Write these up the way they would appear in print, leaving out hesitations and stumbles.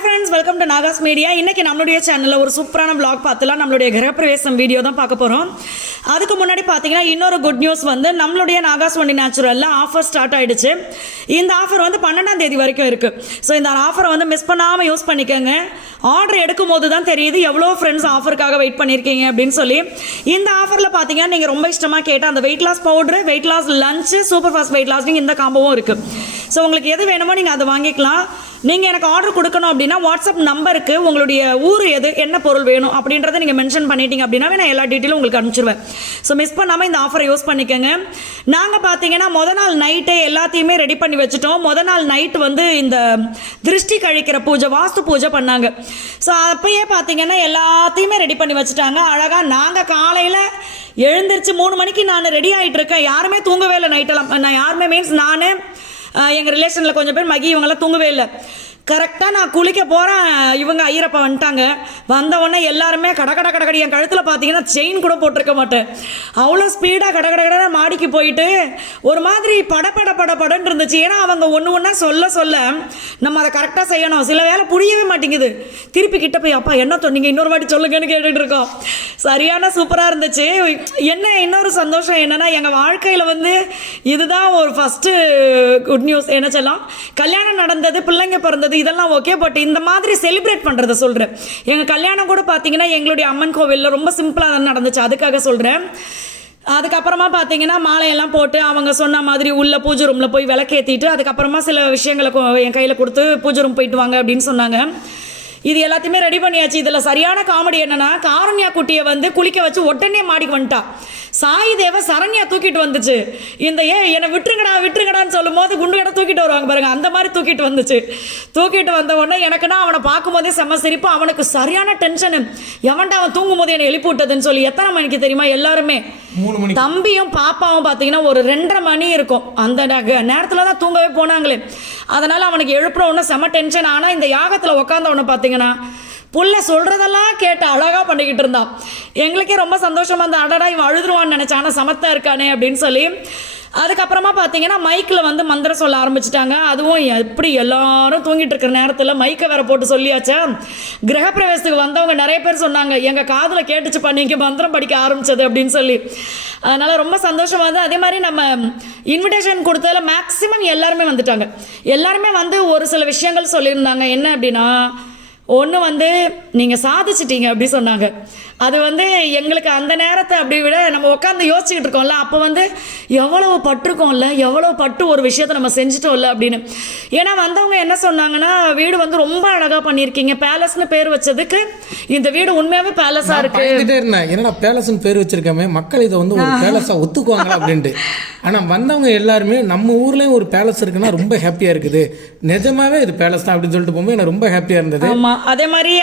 Hi friends, welcome to Nahash media. இன்றைக்கி நம்மளுடைய சேனலில் ஒரு சூப்பரான வ்ளாக் பார்த்துலாம். நம்மளுடைய கிரகப்பிரவேசம் வீடியோ தான் பார்க்க போகிறோம். அதுக்கு முன்னாடி பார்த்தீங்கன்னா இன்னொரு குட் நியூஸ் வந்து நம்மளுடைய நாகாஸ் வண்டி நேச்சுரலில் ஆஃபர் ஸ்டார்ட் ஆகிடுச்சு. இந்த ஆஃபர் வந்து 12ஆம் தேதி வரைக்கும் இருக்குது. ஸோ இந்த ஆஃபரை வந்து மிஸ் பண்ணாமல் யூஸ் பண்ணிக்கோங்க. ஆர்டர் எடுக்கும் போது தான் தெரியுது எவ்வளோ ஃப்ரெண்ட்ஸ் ஆஃபருக்காக வெயிட் பண்ணியிருக்கீங்க அப்படின்னு சொல்லி. இந்த ஆஃபரில் பார்த்தீங்கன்னா நீங்கள் ரொம்ப இஷ்டமாக கேட்டால் அந்த weight loss powder, weight loss lunch, super fast weight lasting இந்த காம்போவும் இருக்குது. ஸோ உங்களுக்கு எது வேணுமோ நீங்கள் அதை வாங்கிக்கலாம். நீங்கள் எனக்கு ஆர்டர் கொடுக்கணும் அப்படின்னா வாட்ஸ்அப் நம்பருக்கு உங்களுடைய ஊர் எது, என்ன பொருள் வேணும் அப்படின்றத நீங்கள் மென்ஷன் பண்ணிட்டீங்க அப்படின்னா நான் எல்லா டீட்டெயிலும் உங்களுக்கு அனுப்பிச்சிடுவேன். ஸோ மிஸ் பண்ணாமல் இந்த ஆஃபரை யூஸ் பண்ணிக்கோங்க. நாங்கள் பார்த்தீங்கன்னா நாள் நைட்டே எல்லாத்தையுமே ரெடி பண்ணி வச்சுட்டோம். நாள் நைட்டு வந்து இந்த திருஷ்டி கழிக்கிற பூஜை, வாஸ்து பூஜை பண்ணாங்க. ஸோ அப்பயே பார்த்தீங்கன்னா எல்லாத்தையுமே ரெடி பண்ணி வச்சுட்டாங்க. அழகாக நாங்கள் காலையில் எழுந்திரிச்சு 3 மணிக்கு நான் ரெடி ஆகிட்டு இருக்கேன். யாருமே தூங்கவே இல்லை நைட்டெல்லாம். நான் யாருமே மீன்ஸ் நான், எங்கள் ரிலேஷனில் கொஞ்சம் பேர் மகி இவங்கெல்லாம் தூங்கவே இல்லை. கரெக்டாக நான் குளிக்க போகிறேன், இவங்க ஐயரப்பா வந்துட்டாங்க. வந்தவொடனே எல்லாருமே கடக்கடி என் கழுத்தில் பார்த்தீங்கன்னா செயின் கூட போட்டிருக்க மாட்டேன். அவ்வளோ ஸ்பீடாக கடை மாடிக்கு போயிட்டு ஒரு மாதிரி படன்னு இருந்துச்சு. ஏன்னா அவங்க ஒன்று ஒன்றா சொல்ல நம்ம அதை கரெக்டாக செய்யணும். சில வேலை புரியவே மாட்டேங்குது. திருப்பி கிட்ட போய் அப்பா என்ன சொன்னீங்க, இன்னொரு வாட்டி சொல்லுங்கன்னு கேட்டுட்டு இருக்கோம். சரியான சூப்பராக இருந்துச்சு. என்ன இன்னொரு சந்தோஷம் என்னென்னா எங்கள் வாழ்க்கையில் வந்து இதுதான் ஒரு ஃபஸ்ட்டு குட் நியூஸ். என்ன சொல்லலாம், கல்யாணம் நடந்தது, பிள்ளைங்க பிறந்தது, இதெல்லாம் ஓகே. பட் இந்த மாதிரி செலிப்ரேட் பண்ணுறத சொல்கிறேன். எங்கள் கல்யாணம் கூட பார்த்தீங்கன்னா எங்களுடைய அம்மன் கோவிலில் ரொம்ப சிம்பிளாக தான் நடந்துச்சு. அதுக்காக சொல்கிறேன். அதுக்கப்புறமா பார்த்தீங்கன்னா மாலையெல்லாம் போட்டு அவங்க சொன்ன மாதிரி உள்ள பூஜை ரூமில் போய் விளக்கேற்றிட்டு அதுக்கப்புறமா சில விஷயங்களை என் கையில் கொடுத்து பூஜை ரூம் போயிட்டு வாங்க அப்படின்னு சொன்னாங்க. இது எல்லாத்தையுமே ரெடி பண்ணியாச்சு. இதில் சரியான காமெடி என்னென்னா, காரண்யா குட்டியை வந்து குளிக்க வச்சு உடனே மாடிக்கு வந்துட்டா. சாய் தேவ சரண்யா தூக்கிட்டு வந்துச்சு. இந்த என்னை விட்டுருங்கடான்னு சொல்லும் போது குண்டு கடை தூக்கிட்டு வருவாங்க பாருங்க, அந்த மாதிரி தூக்கிட்டு வந்துச்சு. தூக்கிட்டு வந்த உடனே எனக்குன்னா அவனை பார்க்கும்போதே செம்ம சிரிப்பு. அவனுக்கு சரியான டென்ஷனு. எவன்டா அவன் தூங்கும் போது என்னை எழுப்பி விட்டதுன்னு சொல்லி. எத்தனை மணிக்கு தெரியுமா, எல்லாருமே தம்பியும் பாப்பாவும் பார்த்தீங்கன்னா ஒரு 2:30 மணி இருக்கும். அந்த நேரத்தில் தான் தூங்கவே போனாங்களே. அதனால் அவனுக்கு எழுப்புற ஒன்று செம்ம டென்ஷன். ஆனால் இந்த யாகத்தில் உட்காந்த உடனே பார்த்தீங்கன்னா புள்ள சொல்கிறதெல்லாம் கேட்டு அழகாக பண்ணிக்கிட்டு இருந்தான். எங்களுக்கே ரொம்ப சந்தோஷமாக இருந்த. அடடா இவன் அழுதுருவான்னு நினச்சான், ஆனால் சமத்தாக இருக்கானே அப்படின்னு சொல்லி. அதுக்கப்புறமா பார்த்தீங்கன்னா மைக்கில் வந்து மந்திரம் சொல்ல ஆரம்பிச்சிட்டாங்க. அதுவும் எப்படி எல்லாரும் தூங்கிட்டு இருக்கிற நேரத்தில் மைக்கை வேற போட்டு சொல்லியாச்சா. கிரகப்பிரவேசத்துக்கு வந்தவங்க நிறைய பேர் சொன்னாங்க, எங்கள் காதில் கேட்டுச்சு பண்ணிங்க மந்திரம் படிக்க ஆரம்பிச்சது அப்படின்னு சொல்லி. அதனால் ரொம்ப சந்தோஷமாக இருந்தது. அதே மாதிரி நம்ம இன்விடேஷன் கொடுத்ததில் மேக்ஸிமம் எல்லாருமே வந்துட்டாங்க. எல்லாருமே வந்து ஒரு சில விஷயங்கள் சொல்லியிருந்தாங்க. என்ன அப்படின்னா, ஒன்று வந்து நீங்கள் சாதிச்சிட்டீங்க அப்படி சொன்னாங்க. அது வந்து எங்களுக்கு அந்த நேரத்தை அப்படி விட நம்ம உட்காந்து யோசிச்சுக்கிட்டு இருக்கோம்ல, அப்போ வந்து எவ்வளவு பட்டிருக்கோம்ல, எவ்வளோ பட்டு ஒரு விஷயத்தை நம்ம செஞ்சுட்டோம்ல அப்படின்னு. ஏன்னா வந்தவங்க என்ன சொன்னாங்கன்னா, வீடு வந்து ரொம்ப அழகாக பண்ணியிருக்கீங்க, பேலஸ்னு பேர் வச்சதுக்கு இந்த வீடு உண்மையாகவே பேலஸாக இருக்கு. என்னடா பேலஸ்னு பேர் வச்சிருக்காமே, மக்கள் இதை வந்து ஒரு பேலஸாக ஒத்துக்குவாங்களா அப்படின்ட்டு. ஆனால் வந்தவங்க எல்லாருமே நம்ம ஊர்லேயும் ஒரு பேலஸ் இருக்குன்னா ரொம்ப ஹாப்பியாக இருக்குது, நிஜமாவே இது பேலஸ் தான் அப்படின்னு சொல்லிட்டு போகும்போது எனக்கு ரொம்ப ஹாப்பியாக இருந்தது. ஆமாம், அதே மாதிரி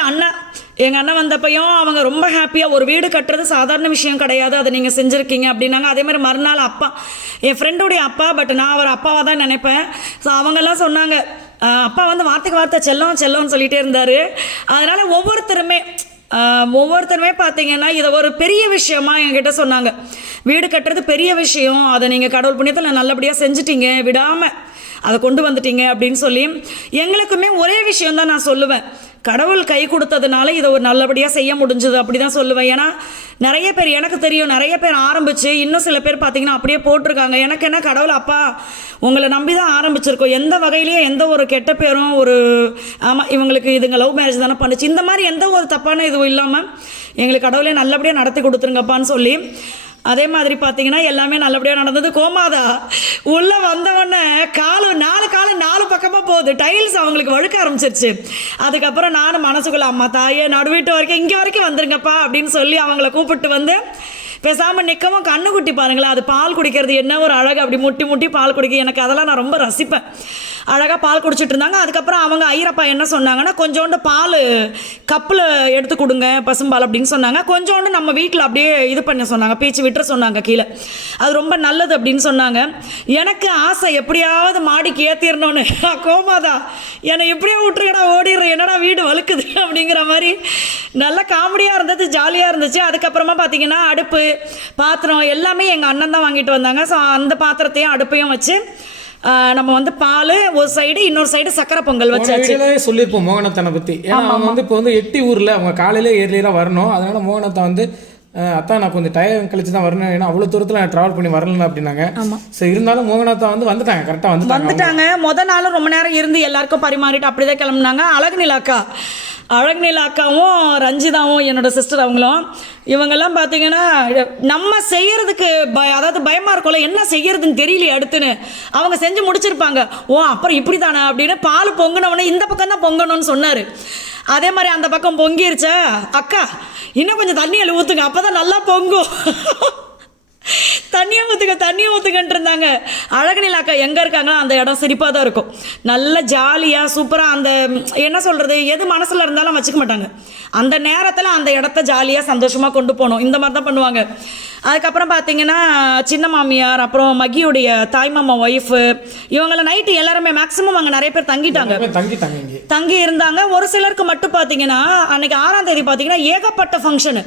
எங்கள் அண்ணன் வந்தப்பையும் அவங்க ரொம்ப ஹாப்பியாக, ஒரு வீடு கட்டுறது சாதாரண விஷயம் கிடையாது, அதை நீங்கள் செஞ்சுருக்கீங்க அப்படின்னாங்க. அதே மாதிரி மறுநாள் அப்பா, என் ஃப்ரெண்டுடைய அப்பா, பட் நான் அவர் அப்பாவாக தான் நினைப்பேன். ஸோ அவங்கெல்லாம் சொன்னாங்க, அப்பா வந்து வார்த்தைக்கு வார்த்தை செல்லம்னு சொல்லிகிட்டே இருந்தார். அதனால் ஒவ்வொருத்தருமே பார்த்தீங்கன்னா இதை ஒரு பெரிய விஷயமா என்கிட்ட சொன்னாங்க. வீடு கட்டுறது பெரிய விஷயம், அதை நீங்கள் கடவுள் புண்ணியத்தில் நல்லபடியாக செஞ்சுட்டீங்க, விடாமல் அதை கொண்டு வந்துட்டீங்க அப்படின்னு சொல்லி. எங்களுக்குமே ஒரே விஷயம் தான் நான் சொல்லுவேன், கடவுள் கை கொடுத்ததுனால இதை ஒரு நல்லபடியாக செய்ய முடிஞ்சது அப்படி தான் சொல்லுவேன். ஏன்னா நிறைய பேர், எனக்கு தெரியும் நிறைய பேர் ஆரம்பித்து இன்னும் சில பேர் பார்த்தீங்கன்னா அப்படியே போட்டிருக்காங்க. எனக்கு என்ன, கடவுள் அப்பா உங்களை நம்பி தான் ஆரம்பிச்சிருக்கோம், எந்த வகையிலையும் எந்த ஒரு கெட்ட பேரும் ஒரு ஆமாம் இவங்களுக்கு இதுங்க லவ் மேரேஜ் தானே பண்ணுச்சு, இந்த மாதிரி எந்த ஒரு தப்பான இதுவும் இல்லாமல் எங்களுக்கு கடவுளே நல்லபடியாக நடத்தி கொடுத்துருங்கப்பான்னு சொல்லி. அதே மாதிரி பார்த்தீங்கன்னா எல்லாமே நல்லபடியாக நடந்தது. கோமாதா உள்ளே வந்தவொடனே நாலு பக்கமாக போகுது, டைல்ஸ் அவங்களுக்கு வழுக்க ஆரம்பிச்சிருச்சு. அதுக்கப்புறம் நானும் மனசுக்குள்ள அம்மா தாயே நடுவீட்டு வரைக்கும் இங்கே வரைக்கும் வந்துருங்கப்பா அப்படின்னு சொல்லி அவங்கள கூப்பிட்டு வந்து பேசாமல் நிற்கவும். கண்ணுக்குட்டி பாருங்களேன், அது பால் குடிக்கிறது என்ன ஒரு அழகு, அப்படி முட்டி பால் குடிக்க, எனக்கு அதெல்லாம் நான் ரொம்ப ரசிப்பேன். அழகாக பால் குடிச்சிட்டு இருந்தாங்க. அதுக்கப்புறம் அவங்க ஐயரப்பா என்ன சொன்னாங்கன்னா, கொஞ்சோண்டு பால் கப்பில் எடுத்து கொடுங்க பசும்பால் அப்படின்னு சொன்னாங்க. கொஞ்சோண்டு நம்ம வீட்டில் அப்படியே இது பண்ண சொன்னாங்க, பீச்சு விட்டுற சொன்னாங்க கீழே, அது ரொம்ப நல்லது அப்படின்னு சொன்னாங்க. எனக்கு ஆசை எப்படியாவது மாடிக்கு ஏற்றிடணும்னு. கோமாதா என்னை எப்படியே விட்டுருக்கடா, ஓடிடுறேன், என்னடா வீடு வழுக்குது அப்படிங்கிற மாதிரி நல்ல காமெடியாக இருந்தது, ஜாலியாக இருந்துச்சு. அதுக்கப்புறமா பார்த்தீங்கன்னா அடுப்பு பாத்திரம் எல்லாமே எங்கள் அண்ணன் தான் வாங்கிட்டு வந்தாங்க. ஸோ அந்த பாத்திரத்தையும் அடுப்பையும் வச்சு நம்ம வந்து பால் ஒரு சைடு, இன்னொரு சைடு சக்கரை பொங்கல் வச்சாச்சு. சொல்லியிருப்போம் மோகனத்தனை பற்றி. ஏன்னா அவங்க வந்து இப்போ வந்து 8 ஊரில் அவங்க காலையிலே ஏர்லியராக வரணும். அதனால மோகனத்தை வந்து அத்தான் நான் கொஞ்சம் டயம் கழிச்சு தான் வரணும், ஏன்னா அவ்வளோ தூரத்தில் நான் ட்ராவல் பண்ணி வரல அப்படின்னாங்க. சரி, இருந்தாலும் மோகனாத்தா வந்து வந்துட்டாங்க, கரெக்டாக வந்துட்டாங்க. மொதல் நாளும் ரொம்ப நேரம் இருந்து எல்லாருக்கும் பரிமாறிட்டு அப்படிதான் கிளம்புனாங்க. அழகுநிலாக்காவும் ரஞ்சிதாவும் என்னோட சிஸ்டர் அவங்களும் இவங்கெல்லாம் பார்த்தீங்கன்னா நம்ம செய்யறதுக்கு அதாவது பயமாக இருக்கும்ல, என்ன செய்யறதுன்னு தெரியல அடுத்துன்னு அவங்க செஞ்சு முடிச்சிருப்பாங்க. அப்புறம் இப்படி தானே அப்படின்னு பால் பொங்கினவொடனே இந்த பக்கம் தான் பொங்கணும்னு சொன்னார். அதே மாதிரி அந்த பக்கம் பொங்கிருச்சா, அக்கா இன்னும் கொஞ்சம் தண்ணி ஊற்றுங்க அப்போ தான் நல்லா பொங்கும், தண்ணியை ஊற்றுங்கன்ட்டு இருந்தாங்க. அழகுநிலாக்கா எங்கே இருக்காங்களோ அந்த இடம் சிரிப்பாக தான் இருக்கும். நல்ல ஜாலியாக சூப்பராக அந்த என்ன சொல்கிறது, எது மனசில் இருந்தாலும் வச்சுக்க மாட்டாங்க. அந்த நேரத்தில் அந்த இடத்த ஜாலியாக சந்தோஷமாக கொண்டு போகணும், இந்த மாதிரி தான் பண்ணுவாங்க. அதுக்கப்புறம் பார்த்தீங்கன்னா சின்ன மாமியார், அப்புறம் மகியுடைய தாய்மாமா ஒய்ஃபு, இவங்கள நைட்டு எல்லாருமே மேக்ஸிமம் அங்கே நிறைய பேர் தங்கி இருந்தாங்க. ஒரு சிலருக்கு மட்டும் பார்த்தீங்கன்னா அன்னைக்கு 6ஆம் தேதி பார்த்தீங்கன்னா ஏகப்பட்ட ஃபங்க்ஷனு,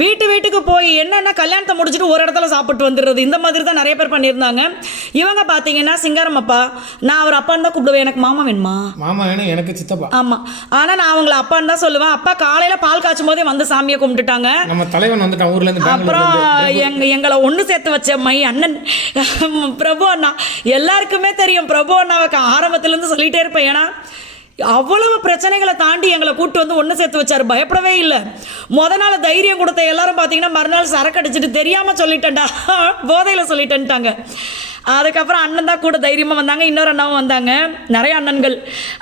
வீட்டுக்கு போய் என்னென்ன கல்யாணத்தை முடிச்சுட்டு ஒரு இடத்துல சாப்பிட்டு வந்துடுறது, இந்த மாதிரி தான் நிறைய பேர் பண்ணியிருந்தாங்க. இவங்க பார்த்தீங்கன்னா சிங்காரம் அப்பா, நான் அவர் அப்பான்னு தான் கூப்பிடுவேன். எனக்கு மாமா வேணுமா, மாமா வேணும், எனக்கு சித்தப்பா. ஆமாம், ஆனால் நான் அவங்கள அப்பான்னு தான் சொல்லுவேன். அப்பா காலையில் பால் காய்ச்சும் போதே வந்து சாமியை கும்பிட்டுட்டாங்க. நம்ம தலைவன் வந்துட்டான் ஊர்ல இருந்து. அப்புறம் எங்களை ஒன்று சேர்த்து வச்ச மை அண்ணன் பிரபு அண்ணா, எல்லாருக்குமே தெரியும் பிரபு அண்ணாவுக்கு ஆரம்பத்துலேருந்து சொல்லிகிட்டே இருப்பேன். ஏன்னா அவ்வளவு பிரச்சனைகளை தாண்டி எங்களை கூப்பிட்டு வந்து ஒன்று சேர்த்து வச்சார், பயப்படவே இல்லை. நாள் தைரியம் கொடுத்த எல்லாரும் பார்த்தீங்கன்னா மறுநாள் சரக்கு அடிச்சுட்டு தெரியாமல் சொல்லிட்டேன்டா, போதையில் சொல்லிட்டேன்ட்டாங்க. அதுக்கப்புறம் அண்ணன் தான் கூட தைரியமாக வந்தாங்க, இன்னொரு அண்ணாவும் வந்தாங்க, நிறைய அண்ணன்கள்.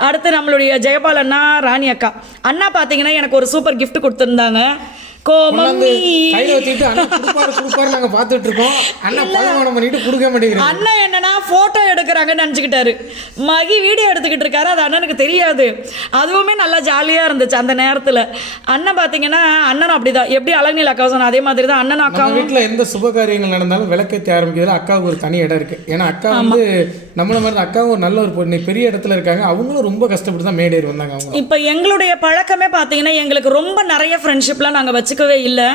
அடுத்து நம்மளுடைய ஜெயபால் அண்ணா, ராணி அக்கா அண்ணா பார்த்தீங்கன்னா எனக்கு ஒரு சூப்பர் கிஃப்ட் கொடுத்துருந்தாங்க. அண்ணன் என்னன்னா போட்டோ எடுக்கிறாங்கன்னு நினைச்சுக்கிட்டாரு, மகி வீடியோ எடுத்துக்கிட்டு இருக்காரு, அது அண்ணனுக்கு தெரியாது. அதுவுமே நல்லா ஜாலியா இருந்துச்சு அந்த நேரத்துல. அண்ணன் பாத்தீங்கன்னா அண்ணனும் அப்படிதான், எப்படி அழகுநிலா அக்கா சொன்ன அதே மாதிரி தான் அண்ணனும் அக்காவும். வீட்டுல எந்த சுப காரியங்கள் நடந்தாலும் விளக்கேற்றி ஆரம்பிக்கிறதுல அக்காவுக்கு ஒரு தனி இடம் இருக்கு. ஏன்னா அக்கா வந்து நம்மள மாதிரி அக்காவும் ஒரு நல்ல ஒரு பெரிய இடத்துல இருக்காங்க, அவங்களும் ரொம்ப கஷ்டப்பட்டு தான் மேடேறி வந்தாங்க. அவங்க இப்ப எங்களுடைய பழக்கமே பாத்தீங்கன்னா எங்களுக்கு ரொம்ப நிறைய ஃப்ரெண்ட்ஷிப்லாம் நாங்க வச்சுக்கவே இல்லை.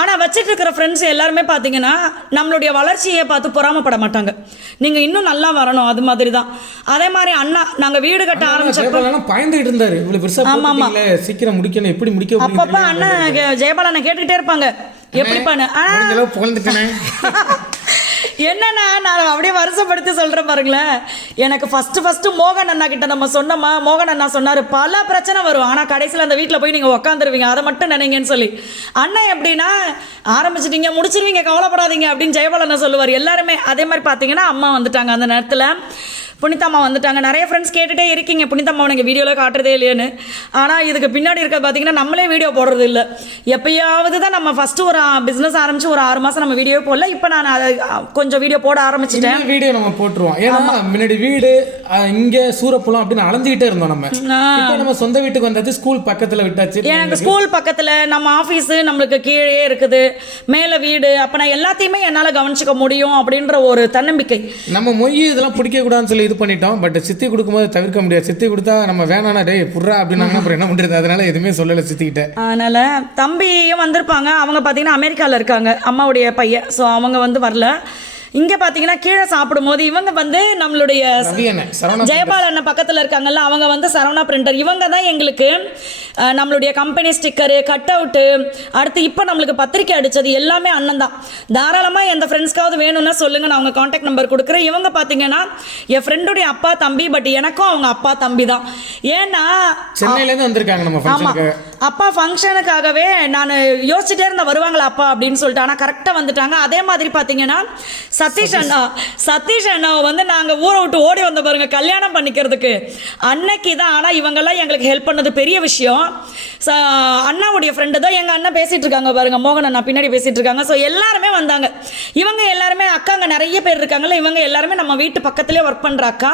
ஆனால் வச்சுட்டு இருக்கிற ஃப்ரெண்ட்ஸ் எல்லாருமே பார்த்தீங்கன்னா நம்மளுடைய வளர்ச்சியை பார்த்து பொறாமப்பட மாட்டாங்க, நீங்கள் இன்னும் நல்லா வரணும், அது மாதிரி தான். அதே மாதிரி அண்ணா நாங்கள் வீடு கட்ட ஆரம்பிச்சப்போ பயந்துகிட்டு இருந்தாரு, இவ்வளோ பெருசாக. ஆமாம், சீக்கிரம் முடிக்கணும், எப்படி முடிக்க. அப்பப்போ அண்ணன் ஜெயபால் அண்ணன் கேட்டுக்கிட்டே இருப்பாங்க, எப்படி பண்ண. என்னன்னா நான் அப்படியே வருஷப்படுத்தி சொல்கிறேன் பாருங்களேன். எனக்கு ஃபஸ்ட்டு மோகன் அண்ணா கிட்ட நம்ம சொன்னோமா, மோகன் அண்ணா சொன்னார் பல பிரச்சனை வரும், ஆனால் கடைசியில் அந்த வீட்டில் போய் நீங்கள் உட்காந்துருவீங்க, அதை மட்டும் நினைங்கன்னு சொல்லி. அண்ணா எப்படின்னா ஆரம்பிச்சிட்டிங்க முடிச்சிருவீங்க கவலைப்படாதீங்க அப்படின்னு ஜெயபால் அண்ணா சொல்லுவார். எல்லாருமே அதே மாதிரி பார்த்தீங்கன்னா அம்மா வந்துட்டாங்க அந்த நேரத்தில், புனிதம்மா வந்துட்டாங்க. நிறைய ஃப்ரெண்ட்ஸ் கேட்டுகிட்டே இருக்கீங்க புனிதம்மாவை நீங்கள் வீடியோவில் காட்டுறதே இல்லையான்னு. ஆனால் இதுக்கு பின்னாடி இருக்கிறது பார்த்தீங்கன்னா நம்மளே வீடியோ போடுறது இல்லை. எப்பயாவது தான் நம்ம ஃபஸ்ட்டு ஒரு பிஸ்னஸ் ஆரம்பித்து ஒரு 6 மாதம் நம்ம வீடியோ போடல, இப்போ நான் கொஞ்சம் வீடியோ போட ஆரம்பிச்சிட்டேன். வீடியோ நம்ம போட்டுருவோம், ஏன்னா முன்னாடி வீடு இங்கே சூரப்புலம் அப்படின்னு அலைஞ்சிக்கிட்டே இருந்தோம். நம்ம சொந்த வீட்டுக்கு வந்தது ஸ்கூல் பக்கத்தில் விட்டாச்சு. எனக்கு ஸ்கூல் பக்கத்தில், நம்ம ஆஃபீஸு நம்மளுக்கு கீழே இருக்குது, மேலே வீடு, அப்போ நான் எல்லாத்தையுமே என்னால் கவனிச்சிக்க முடியும் அப்படின்ற ஒரு தன்னம்பிக்கை. நம்ம மொய் இதெல்லாம் பிடிக்கக்கூடாதுன்னு சொல்லி இது பண்ணிட்டோம். பட் சித்தி கொடுக்கும்போது தவிர்க்க முடியாது. சித்தி கொடுத்தா நம்ம வேணானா டே புட்றா அப்படின்னாங்க, அப்புறம் என்ன பண்ணுறது, அதனால எதுவுமே சொல்லலை சித்திக்கிட்ட. அதனால தம்பியும் வந்திருப்பாங்க, அவங்க பார்த்தீங்கன்னா அமெரிக்காவில் இருக்காங்க, அம்மாவுடைய பையன். ஸோ அவங்க வந்து வரல. இங்கே பார்த்தீங்கன்னா கீழே சாப்பிடும்போது இவங்க வந்து நம்மளுடைய ஜெயபால் அண்ணன் பக்கத்தில் இருக்காங்கல்ல, அவங்க வந்து சரவணா பிரிண்டர், இவங்க தான் எங்களுக்கு நம்மளுடைய கம்பெனி ஸ்டிக்கரு, கட் அவுட்டு, அடுத்து இப்போ நம்மளுக்கு பத்திரிக்கை அடித்தது எல்லாமே அண்ணன் தான். தாராளமாக எந்த ஃப்ரெண்ட்ஸ்க்காவது வேணும்னா சொல்லுங்கள், நான் அவங்க காண்டாக்ட் நம்பர் கொடுக்குறேன். இவங்க பார்த்தீங்கன்னா என் ஃப்ரெண்டுடைய அப்பா தம்பி, பட் எனக்கும் அவங்க அப்பா தம்பி தான். ஏன்னா சென்னையிலேருந்து வந்திருக்காங்க நம்ம ஃபங்க்ஷனுக்கு. அப்பா ஃபங்க்ஷனுக்காகவே நான் யோசிச்சுட்டே இருந்த வருவாங்களா அப்பா அப்படின்னு சொல்லிட்டு, ஆனால் கரெக்டாக வந்துட்டாங்க. அதே மாதிரி பார்த்தீங்கன்னா சதீஷ் அண்ணா வந்து நாங்கள் ஊரை விட்டு ஓடி வந்த பாருங்க கல்யாணம் பண்ணிக்கிறதுக்கு அன்னைக்கு தான். ஆனால் இவங்கெல்லாம் எங்களுக்கு ஹெல்ப் பண்ணது பெரிய விஷயம். அண்ணாவுடைய ஃப்ரெண்டு தான் எங்கள் அண்ணன் பேசிகிட்டு இருக்காங்க பாருங்க, மோகன் அண்ணா பின்னாடி பேசிகிட்டு இருக்காங்க. ஸோ எல்லாருமே வந்தாங்க. இவங்க எல்லாருமே அக்காங்க நிறைய பேர் இருக்காங்கல்ல, இவங்க எல்லாருமே நம்ம வீட்டு பக்கத்துலேயே ஒர்க் பண்ணுற அக்கா,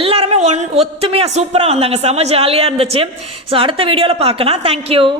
எல்லாருமே ஒத்துமையாக சூப்பராக வந்தாங்க, செம ஜாலியாக இருந்துச்சு. ஸோ அடுத்த வீடியோவில் பார்க்கலாம். தேங்க்யூ.